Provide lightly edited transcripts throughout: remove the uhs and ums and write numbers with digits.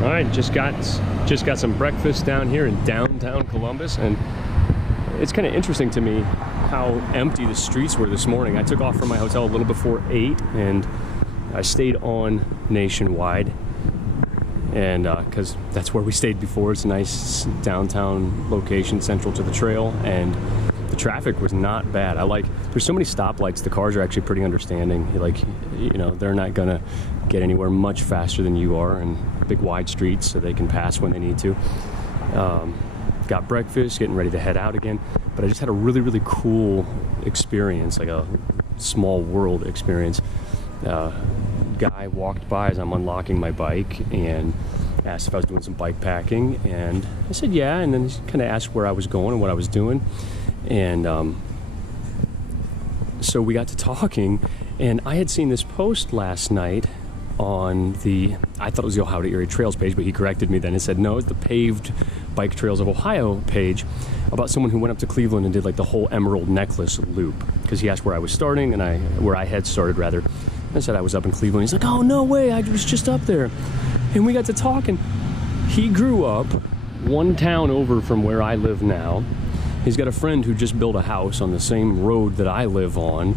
All right, just got some breakfast down here in downtown Columbus, and it's kind of interesting to me how empty the streets were this morning. I took off from my hotel a little before 8, and I stayed on Nationwide, and because that's where we stayed before. It's a nice downtown location, central to the trail, and the traffic was not bad. There's so many stoplights, the cars are actually pretty understanding. They're not gonna get anywhere much faster than you are, and big wide streets so they can pass when they need to. Got breakfast, getting ready to head out again, but I just had a really, really cool experience, like a small world experience. Guy walked by as I'm unlocking my bike and asked if I was doing some bike packing, and I said yeah, and then he kind of asked where I was going and what I was doing, and so we got to talking, and I had seen this post last night on I thought it was the Ohio to Erie Trails page, but he corrected me then and said no, it's the Paved Bike Trails of Ohio page, about someone who went up to Cleveland and did like the whole Emerald Necklace loop, because he asked where I was starting, and where I had started rather. I said I was up in Cleveland. He's like, oh no way, I was just up there. And we got to talking. He grew up one town over from where I live now. He's got a friend who just built a house on the same road that I live on.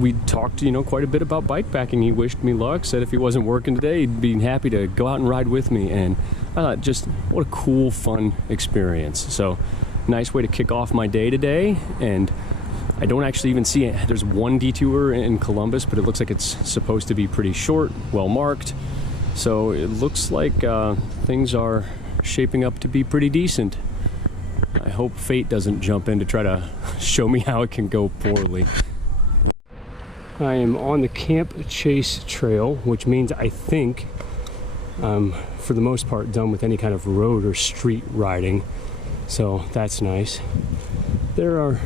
We talked, quite a bit about bike packing. He wished me luck, said if he wasn't working today, he'd be happy to go out and ride with me. And I thought, just what a cool, fun experience. So nice way to kick off my day today. And I don't actually even see it. There's one detour in Columbus, but it looks like it's supposed to be pretty short, well marked. So it looks like things are shaping up to be pretty decent. I hope fate doesn't jump in to try to show me how it can go poorly. I am on the Camp Chase Trail, which means I think I'm, for the most part, done with any kind of road or street riding. So that's nice. There are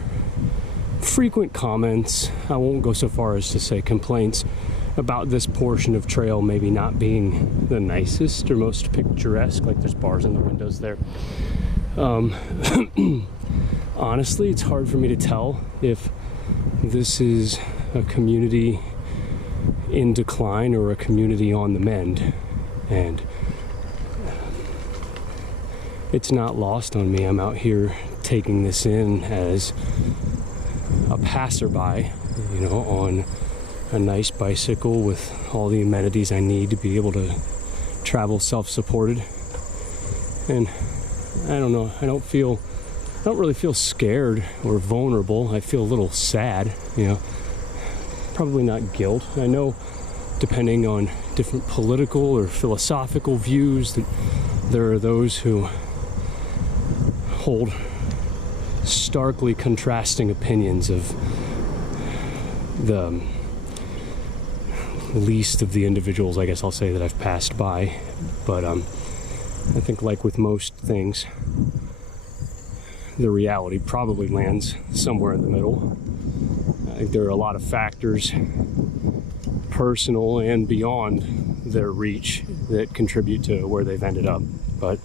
frequent comments, I won't go so far as to say complaints, about this portion of trail maybe not being the nicest or most picturesque, like there's bars in the windows there. Honestly, it's hard for me to tell if this is a community in decline or a community on the mend, and it's not lost on me. I'm out here taking this in as a passerby, on a nice bicycle with all the amenities I need to be able to travel self-supported. And I don't know, I don't really feel scared or vulnerable. I feel a little sad, probably not guilt. I know, depending on different political or philosophical views, that there are those who hold starkly contrasting opinions of the least of the individuals, I guess I'll say, that I've passed by. But I think, like with most things, the reality probably lands somewhere in the middle. I think there are a lot of factors, personal and beyond their reach, that contribute to where they've ended up. But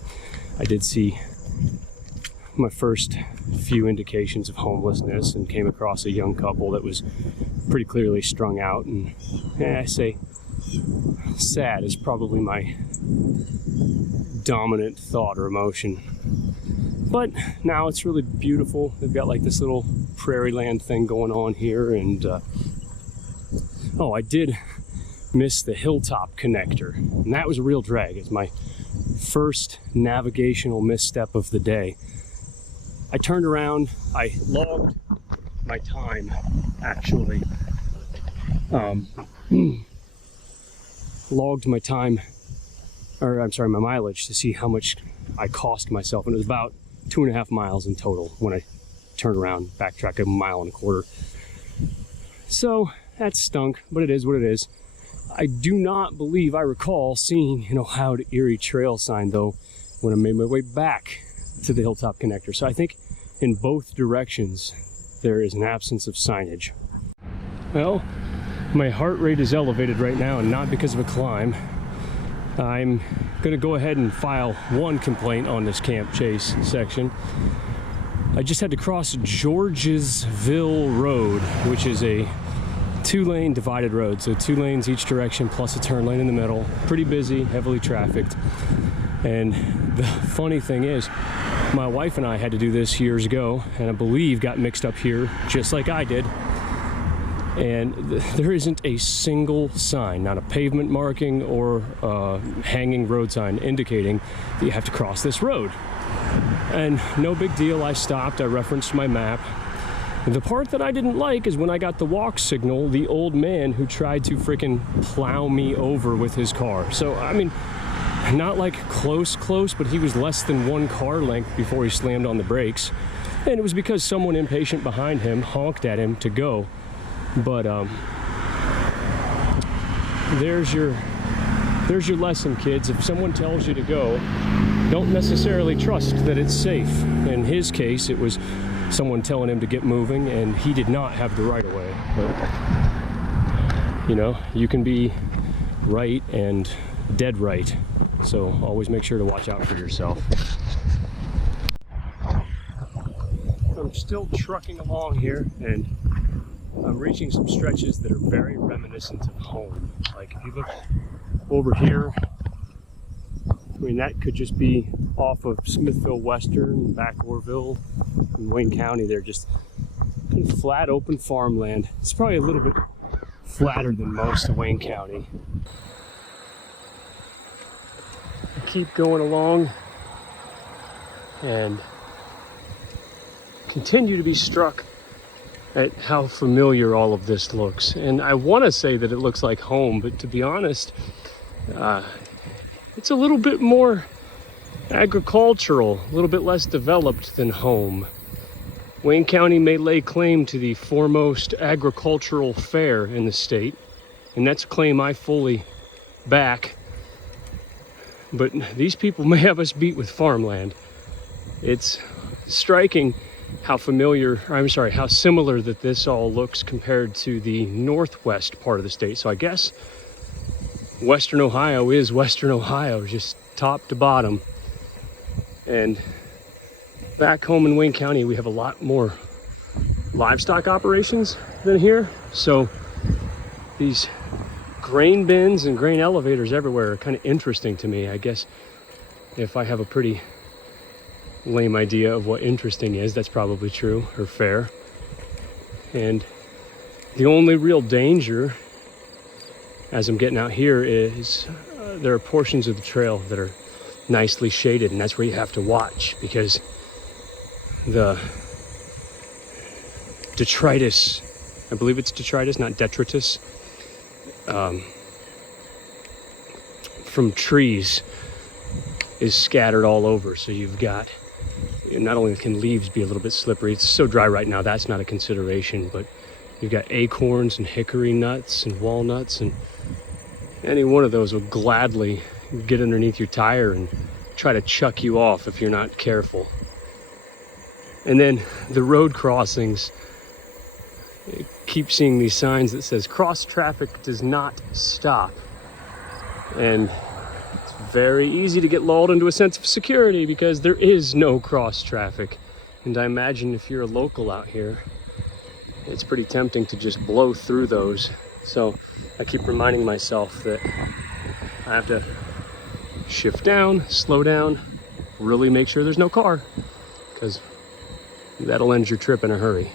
I did see my first few indications of homelessness and came across a young couple that was pretty clearly strung out, and I say sad is probably my dominant thought or emotion. But now it's really beautiful. They've got like this little prairie land thing going on here, and oh, I did miss the hilltop connector, and that was a real drag. It's my first navigational misstep of the day. I turned around, I logged my time, actually. Logged my time, or I'm sorry, my mileage, to see how much I cost myself, and it was about 2.5 miles in total when I turned around, backtracked 1.25 miles. So that stunk, but it is what it is. I do not believe I recall seeing an Ohio to Erie trail sign, though, when I made my way back to the hilltop connector. So I think in both directions there is an absence of signage. Well, my heart rate is elevated right now, and not because of a climb. I'm gonna go ahead and file one complaint on this Camp Chase section. I just had to cross Georgesville Road, which is a 2-lane divided road, so 2 lanes each direction plus a turn lane in the middle. Pretty busy, heavily trafficked. And the funny thing is, my wife and I had to do this years ago, and I believe got mixed up here just like I did. And there isn't a single sign, not a pavement marking or a hanging road sign indicating that you have to cross this road. And no big deal, I stopped, I referenced my map. The part that I didn't like is when I got the walk signal, the old man who tried to freaking plow me over with his car. So, I mean, not like close, but he was less than 1 car length before he slammed on the brakes. And it was because someone impatient behind him honked at him to go. But there's your lesson, kids. If someone tells you to go, don't necessarily trust that it's safe. In his case, it was someone telling him to get moving, and he did not have the right of way. But, you know, you can be right and dead right. So always make sure to watch out for yourself. I'm still trucking along here, and I'm reaching some stretches that are very reminiscent of home. Like if you look over here, I mean that could just be off of Smithville Western, back Orville, in Wayne County. They're just kind of flat open farmland. It's probably a little bit flatter than most of Wayne County. I keep going along and continue to be struck at how familiar all of this looks. And I want to say that it looks like home, but to be honest, it's a little bit more agricultural, a little bit less developed than home. Wayne County may lay claim to the foremost agricultural fair in the state, and that's a claim I fully back. But these people may have us beat with farmland. It's striking how similar that this all looks compared to the northwest part of the state. So I guess Western Ohio is Western Ohio, just top to bottom. And back home in Wayne County, we have a lot more livestock operations than here. So these grain bins and grain elevators everywhere are kind of interesting to me. I guess if I have a pretty lame idea of what interesting is, that's probably true or fair. And the only real danger as I'm getting out here is there are portions of the trail that are nicely shaded, and that's where you have to watch, because the detritus, I believe it's detritus, not detritus, from trees is scattered all over. So you've got, not only can leaves be a little bit slippery, it's so dry right now, that's not a consideration, but you've got acorns and hickory nuts and walnuts, and any one of those will gladly get underneath your tire and try to chuck you off if you're not careful. And then the road crossings, you keep seeing these signs that says cross traffic does not stop. And it's very easy to get lulled into a sense of security because there is no cross traffic. And I imagine if you're a local out here, it's pretty tempting to just blow through those. So I keep reminding myself that I have to shift down, slow down, really make sure there's no car, because that'll end your trip in a hurry.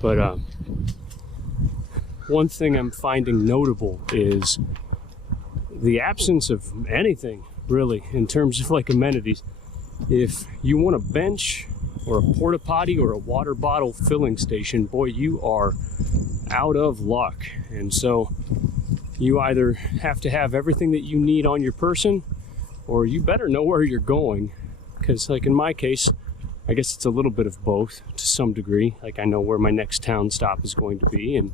But one thing I'm finding notable is the absence of anything really in terms of like amenities. If you want a bench or a porta potty or a water bottle filling station, boy, you are out of luck. And so you either have to have everything that you need on your person, or you better know where you're going. Because like in my case, I guess it's a little bit of both to some degree. Like I know where my next town stop is going to be, and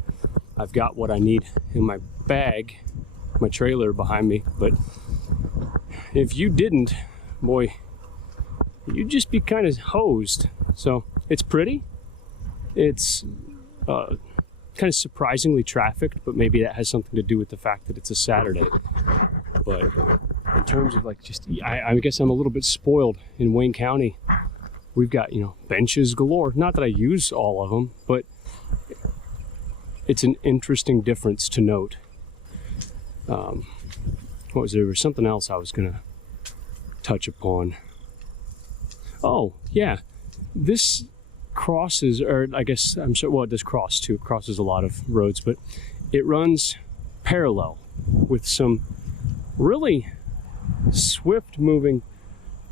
I've got what I need in my bag, my trailer behind me. But if you didn't, boy, you'd just be kind of hosed. So it's pretty. It's kind of surprisingly trafficked, but maybe that has something to do with the fact that it's a Saturday. But in terms of like just, I guess I'm a little bit spoiled in Wayne County. We've got, benches galore. Not that I use all of them, but it's an interesting difference to note. What was there? There was something else I was gonna touch upon. Oh, yeah. This crosses, or I guess I'm sure, well, it does cross too. It crosses a lot of roads, but it runs parallel with some really swift moving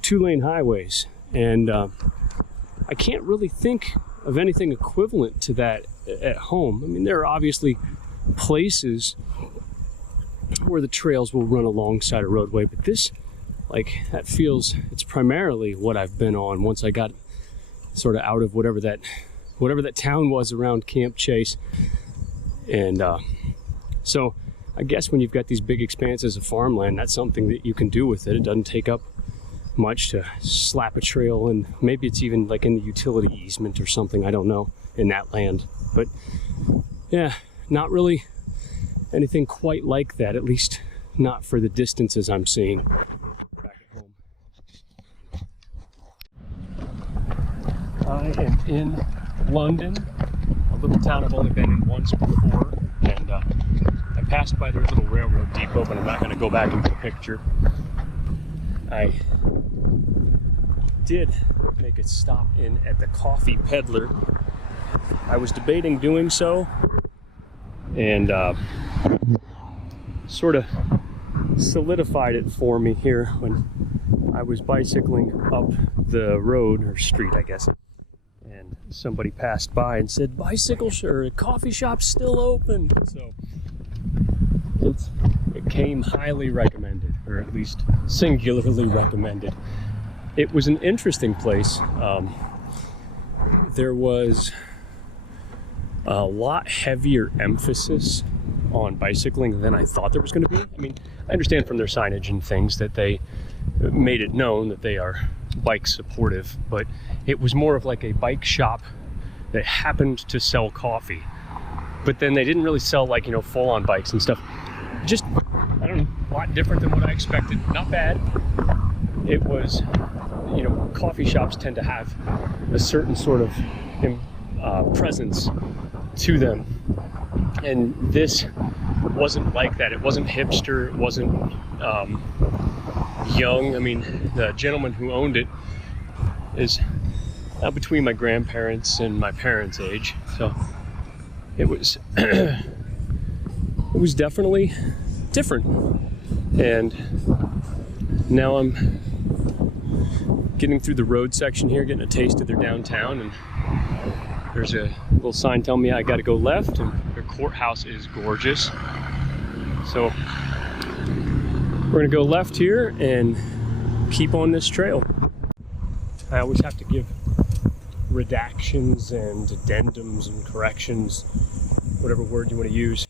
2-lane highways. And I can't really think of anything equivalent to that at home. I mean, there are obviously places where the trails will run alongside a roadway, but this, like, that feels, it's primarily what I've been on once I got sort of out of whatever that town was around Camp Chase. And so I guess when you've got these big expanses of farmland, that's something that you can do with it. It doesn't take up much to slap a trail, and maybe it's even like in the utility easement or something, I don't know, in that land. But yeah, not really anything quite like that, at least not for the distances I'm seeing back at home. I am in London, a little town I've only been in once before, and I passed by their little railroad depot, but I'm not going to go back into the picture. I did make a stop in at the Coffee Peddler. I was debating doing so, and sort of solidified it for me here when I was bicycling up the road, or street I guess, and somebody passed by and said, coffee shop's still open. So it came highly recommended, or at least singularly recommended. It was an interesting place. There was a lot heavier emphasis on bicycling than I thought there was going to be. I mean, I understand from their signage and things that they made it known that they are bike supportive, but it was more of like a bike shop that happened to sell coffee. But then they didn't really sell, like, full-on bikes and stuff. Just, I don't know, a lot different than what I expected. Not bad. It was, coffee shops tend to have a certain sort of presence to them. And this wasn't like that. It wasn't hipster. It wasn't young. I mean, the gentleman who owned it is between my grandparents and my parents' age. So it was it was definitely different. And now I'm getting through the road section here, getting a taste of their downtown, and there's a little sign telling me I got to go left, and their courthouse is gorgeous. So we're gonna go left here and keep on this trail. I always have to give redactions and addendums and corrections, whatever word you want to use.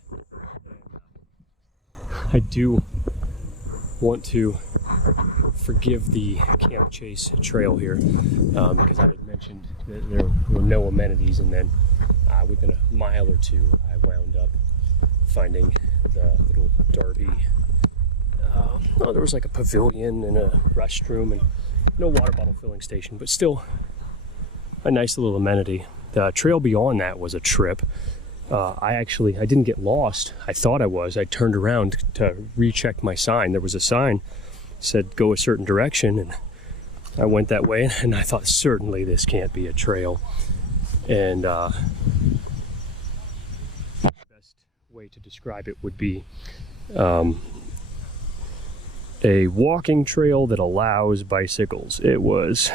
I do want to forgive the Camp Chase trail here, because I had mentioned that there were no amenities, and then within a mile or two I wound up finding the little Derby. There was like a pavilion and a restroom and no water bottle filling station, but still a nice little amenity. The trail beyond that was a trip. I didn't get lost. I thought I was. I turned around to recheck my sign. There was a sign that said go a certain direction, and I went that way, and I thought certainly this can't be a trail. And the best way to describe it would be a walking trail that allows bicycles. It was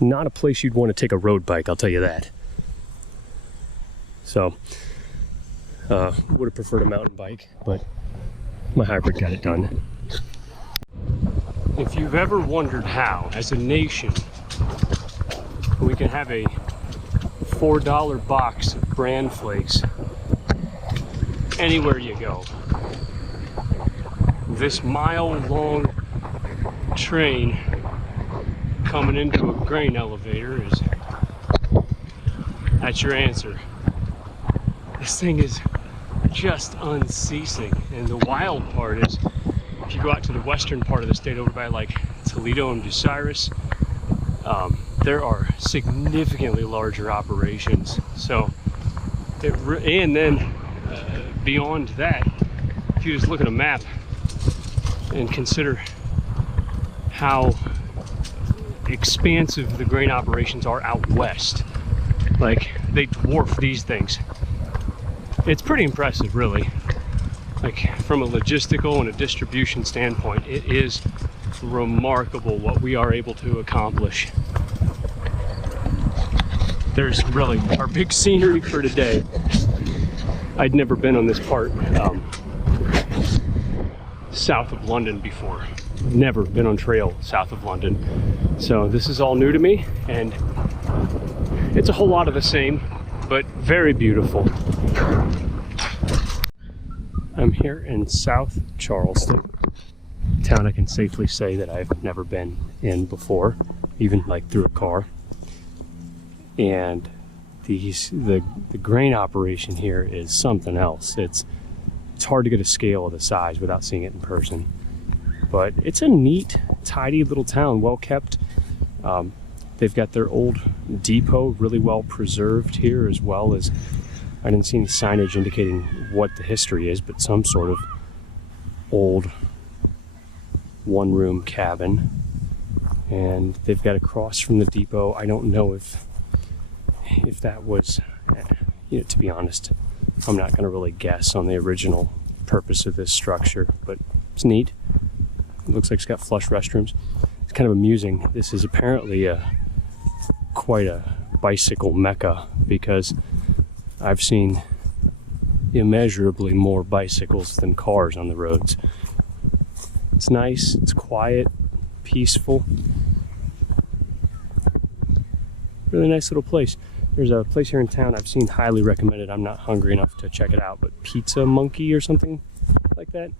not a place you'd want to take a road bike, I'll tell you that. So, would have preferred a mountain bike, but my hybrid got it done. If you've ever wondered how, as a nation, we can have a $4 box of bran flakes anywhere you go, this mile-long train coming into a grain elevator that's your answer. This thing is just unceasing, and the wild part is if you go out to the western part of the state over by like Toledo and Bucyrus, there are significantly larger operations. So And then beyond that, if you just look at a map and consider how expansive the grain operations are out west, like they dwarf these things. It's pretty impressive, really. Like from a logistical and a distribution standpoint, it is remarkable what we are able to accomplish. There's really our big scenery for today. I'd never been on this part south of London before. Never been on trail south of London. So this is all new to me, and it's a whole lot of the same, but very beautiful. I'm here in South Charleston, a town I can safely say that I've never been in before, even like through a car. And the grain operation here is something else. It's hard to get a scale of the size without seeing it in person. But it's a neat, tidy little town, well kept. They've got their old depot really well preserved here, as well as, I didn't see any signage indicating what the history is, but some sort of old one-room cabin. And they've got across from the depot, I don't know if that was, to be honest, I'm not going to really guess on the original purpose of this structure, but it's neat. It looks like it's got flush restrooms. It's kind of amusing. This is apparently quite a bicycle mecca, because I've seen immeasurably more bicycles than cars on the roads. It's nice, it's quiet, peaceful. Really nice little place. There's a place here in town I've seen highly recommended. I'm not hungry enough to check it out, but Pizza Monkey or something like that.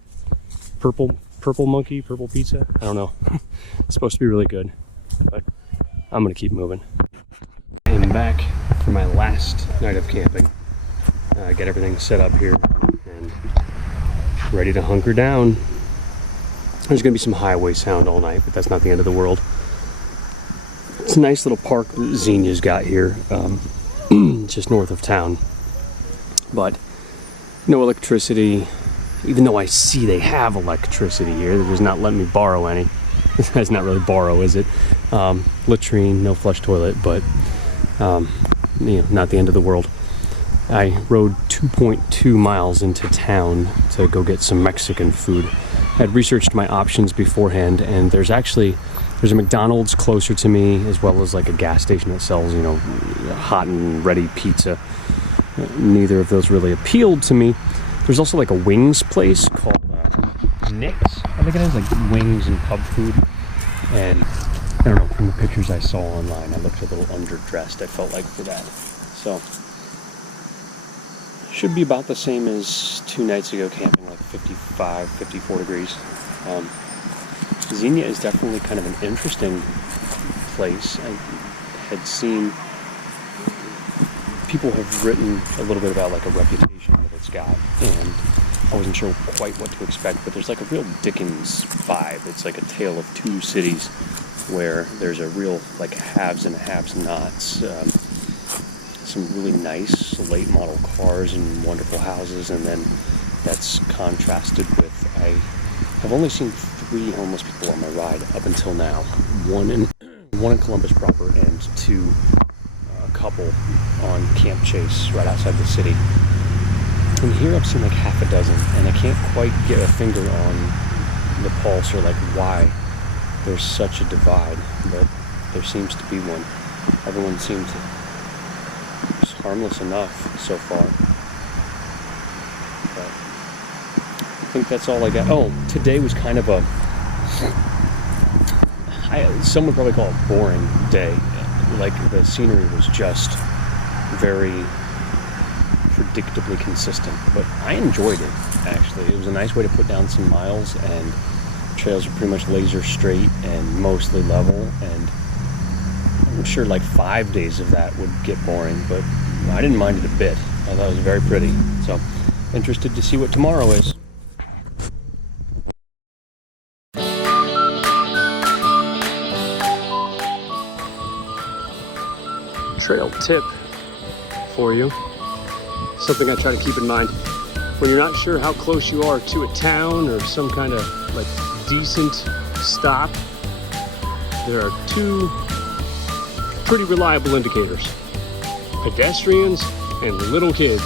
Purple Monkey, purple pizza. I don't know. It's supposed to be really good, but I'm gonna keep moving. I'm back for my last night of camping. Get everything set up here and ready to hunker down. There's gonna be some highway sound all night, but that's not the end of the world. It's a nice little park that Xenia's got here, just north of town. But no electricity, even though I see they have electricity here. They're just not letting me borrow any. That's not really borrow, is it? Latrine, no flush toilet, but not the end of the world. I rode 2.2 miles into town to go get some Mexican food. I had researched my options beforehand, and there's a McDonald's closer to me, as well as like a gas station that sells, hot and ready pizza. Neither of those really appealed to me. There's also like a wings place called Nick's. I think it is like wings and pub food. And I don't know, from the pictures I saw online, I looked a little underdressed, I felt like, for that. So, should be about the same as 2 nights ago camping, like 55, 54 degrees. Xenia is definitely kind of an interesting place. I had seen people have written a little bit about like a reputation that it's got, and I wasn't sure quite what to expect, but there's like a real Dickens vibe. It's like a tale of two cities where there's a real like haves and have-nots, some really nice late model cars and wonderful houses, and then that's contrasted with, I have only seen 3 homeless people on my ride up until now. One in Columbus proper, and 2 a couple on Camp Chase right outside the city. And here I've seen like half a dozen, and I can't quite get a finger on the pulse or like why there's such a divide, but there seems to be one. Everyone seems harmless enough so far. But I think that's all I got. Oh, today was kind of some would probably call it boring day. Like the scenery was just very predictably consistent, but I enjoyed it, actually. It was a nice way to put down some miles, and trails are pretty much laser straight and mostly level, and I'm sure like 5 days of that would get boring, but I didn't mind it a bit. I thought it was very pretty, so interested to see what tomorrow is. Trail tip for you. something I try to keep in mind. When you're not sure how close you are to a town or some kind of like decent stop, there are two pretty reliable indicators: pedestrians and little kids.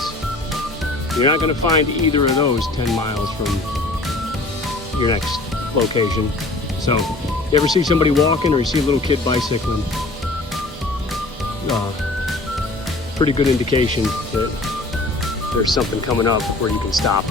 You're not going to find either of those 10 miles from your next location. So, you ever see somebody walking or you see a little kid bicycling, pretty good indication that there's something coming up where you can stop.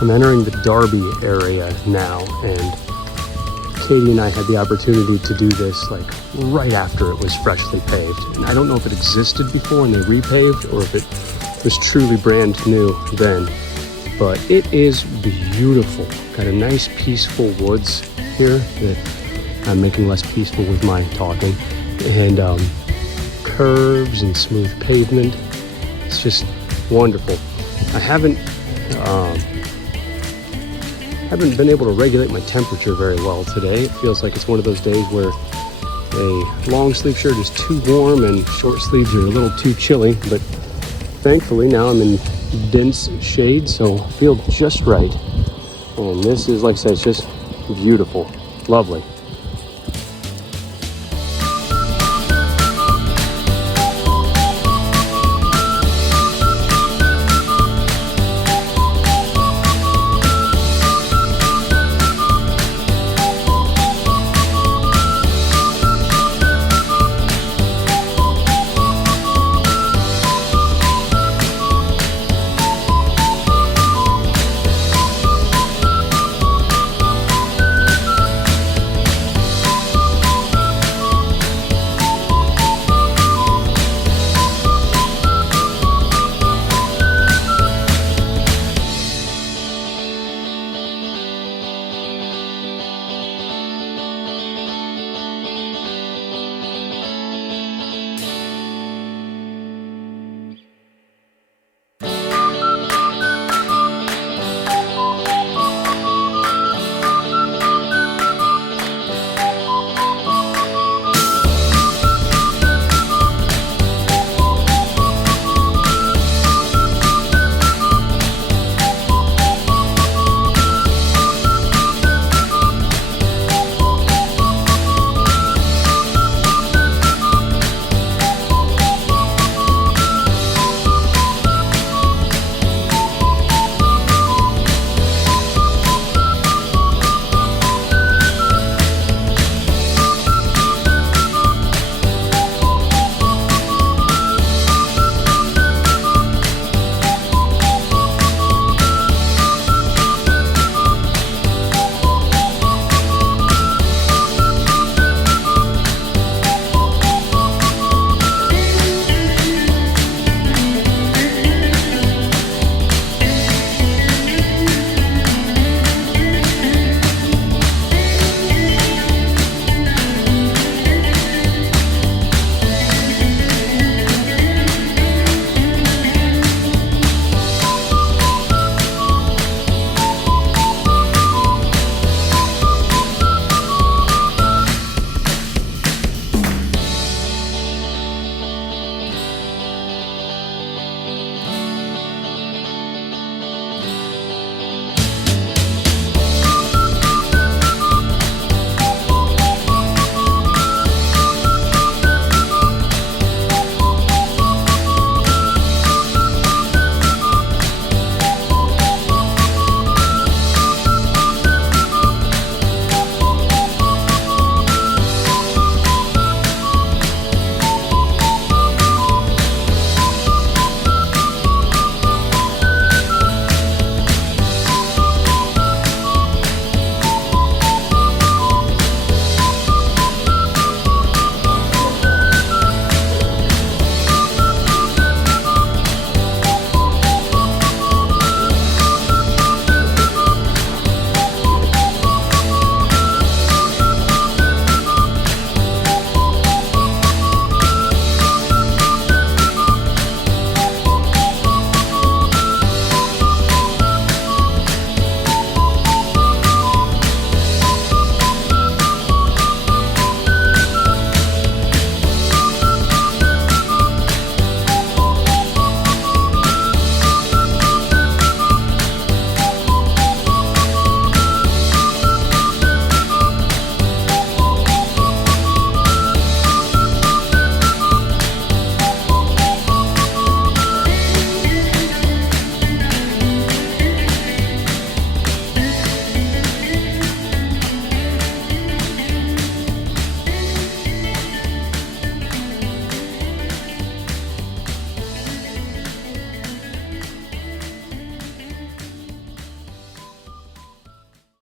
I'm entering the Darby area now, and Katie and I had the opportunity to do this like right after it was freshly paved. And I don't know if it existed before and they repaved or if it was truly brand new then, but it is beautiful. Got a nice peaceful woods here that I'm making less peaceful with my talking, and curves and smooth pavement. It's just wonderful. I haven't been able to regulate my temperature very well today. It feels like it's one of those days where a long sleeve shirt is too warm and short sleeves are a little too chilly, but thankfully now I'm in dense shade, so I feel just right. And this is, like I said, it's just beautiful, lovely.